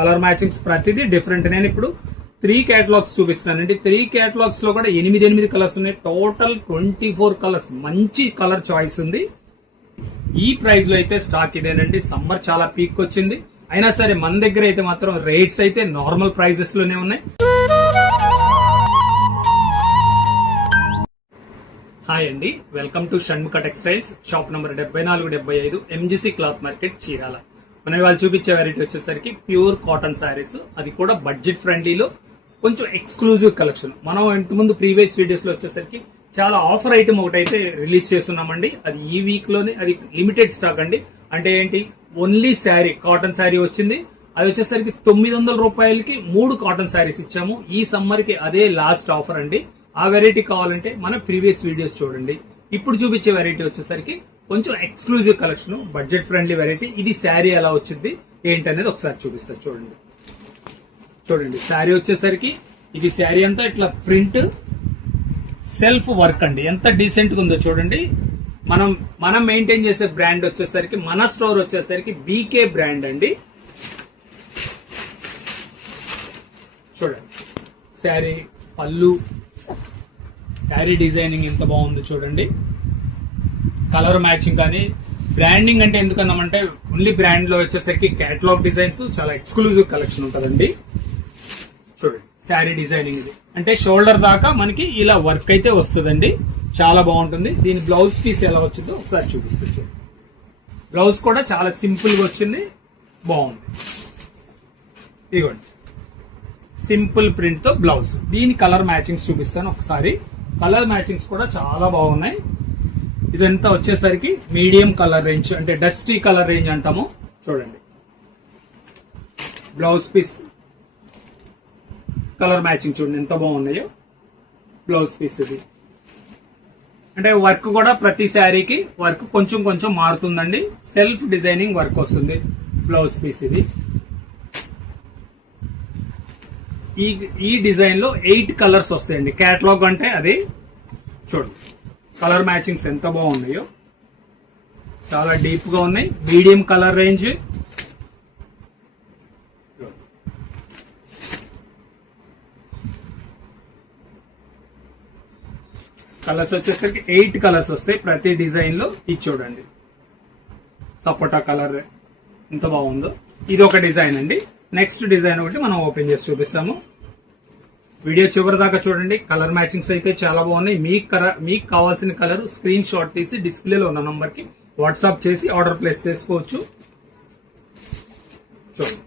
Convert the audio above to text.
Colour matchings ప్రతిదీ different. నేను ఇప్పుడు 3 కేటలాగ్స్ చూపిస్తున్నానండి. 3 కేటలాగ్స్ లో కూడా 8 కలర్స్ ఉన్నాయి. Total 24 colours. మంచి కలర్ చాయిస్ ఉంది. ఈ ప్రైస్ లో అయితే స్టాక్ ఇదేనండి. సమ్మర్ చాలా పీక్ వచ్చింది. అయినా సరే మన దగ్గర అయితే మాత్రం రేట్స్ అయితే నార్మల్ ప్రైజెస్ లోనే ఉన్నాయి. హాయ్ అండి, welcome to Shanmukha textiles, shop number 7475 MGC cloth market, Chirala. మనం వాళ్ళు చూపించే వెరైటీ వచ్చేసరికి ప్యూర్ కాటన్ శారీస్, అది కూడా బడ్జెట్ ఫ్రెండ్లీలో కొంచెం ఎక్స్క్లూజివ్ కలెక్షన్. మనం ఇంతకుముందు ప్రీవియస్ వీడియోస్ లో వచ్చేసరికి చాలా ఆఫర్ ఐటమ్ ఒకటి అయితే రిలీజ్ చేస్తున్నామండి. అది ఈ వీక్ లోనే, అది లిమిటెడ్ స్టాక్ అండి. అంటే ఏంటి, ఓన్లీ శారీ, కాటన్ శారీ వచ్చింది. అది వచ్చేసరికి 900 రూపాయలకి 3 కాటన్ శారీస్ ఇచ్చాము. ఈ సమ్మర్ కి అదే లాస్ట్ ఆఫర్ అండి. ఆ వెరైటీ కావాలంటే మన ప్రీవియస్ వీడియోస్ చూడండి. ఇప్పుడు చూపించే వెరైటీ వచ్చేసరికి కొంచెం exclusive collection, budget friendly variety. ఇది శారీ ఎలా వచ్చింది ఏంటనేది ఒకసారి చూపిస్తారు. చూడండి శారీ వచ్చేసరికి ఇది శారీ అంతా ఇట్లా ప్రింట్ సెల్ఫ్ వర్క్ అండి. ఎంత డీసెంట్ గా ఉందో చూడండి. మనం మెయింటైన్ చేసే బ్రాండ్ వచ్చేసరికి, మన స్టోర్ వచ్చేసరికి బీకే బ్రాండ్ అండి. చూడండి శారీ పళ్ళు, శారీ డిజైనింగ్ ఎంత బాగుందో చూడండి. కలర్ మ్యాచింగ్ కానీ బ్రాండింగ్ అంటే ఎందుకన్నామంటే, ఓన్లీ బ్రాండ్ లో వచ్చేసరికి కేటలాగ్ డిజైన్స్, చాలా ఎక్స్క్లూజివ్ కలెక్షన్ ఉంటుందండి. చూడండి శారీ డిజైనింగ్ ఇది అంటే షోల్డర్ దాకా మనకి ఇలా వర్క్ అయితే వస్తుందండి. చాలా బాగుంటుంది. దీని బ్లౌజ్ పీస్ ఎలా వచ్చిందో ఒకసారి చూపిస్తాను. చూడండి బ్లౌజ్ కూడా చాలా సింపుల్ గా వచ్చింది, బాగుంది. ఇదిగోండి సింపుల్ ప్రింట్ తో బ్లౌజ్. దీని కలర్ మ్యాచింగ్స్ చూపిస్తాను ఒకసారి. కలర్ మ్యాచింగ్స్ కూడా చాలా బాగున్నాయి. ఇదంతా వచ్చేసరికి మీడియం కలర్ రేంజ్, అంటే డస్టీ కలర్ రేంజ్ అంటాము. చూడండి బ్లౌజ్ పీస్ కలర్ మ్యాచింగ్ చూడండి ఎంత బాగున్నాయో. బ్లౌజ్ పీస్ ఇది అంటే వర్క్ కూడా ప్రతి శారీకి వర్క్ కొంచెం మారుతుందండి. సెల్ఫ్ డిజైనింగ్ వర్క్ వస్తుంది. బ్లౌజ్ పీస్ ఇది. ఈ డిజైన్ లో 8 కలర్స్ వస్తాయండి. కేటలాగ్ అంటే అది. చూడండి కలర్ మ్యాచింగ్స్ ఎంత బాగున్నాయో, చాలా డీప్ గా ఉన్నాయి. Medium colour range. కలర్స్ వచ్చేసరికి 8 కలర్స్ వస్తాయి ప్రతి డిజైన్ లో. ఇది చూడండి సపోటా కలర్ ఎంత బాగుందో. ఇది ఒక డిజైన్ అండి. నెక్స్ట్ డిజైన్ ఒకటి మనం ఓపెన్ చేసి చూపిస్తాము. వీడియో చివరి దాకా చూడండి. కలర్ మ్యాచింగ్స్ అయితే చాలా బాగున్నాయి. మీకు కావాల్సిన కలర్ స్క్రీన్ షాట్ తీసి డిస్ప్లేలో ఉన్న నంబర్ కి వాట్సాప్ చేసి ఆర్డర్ ప్లేస్ చేసుకోవచ్చు. చూడండి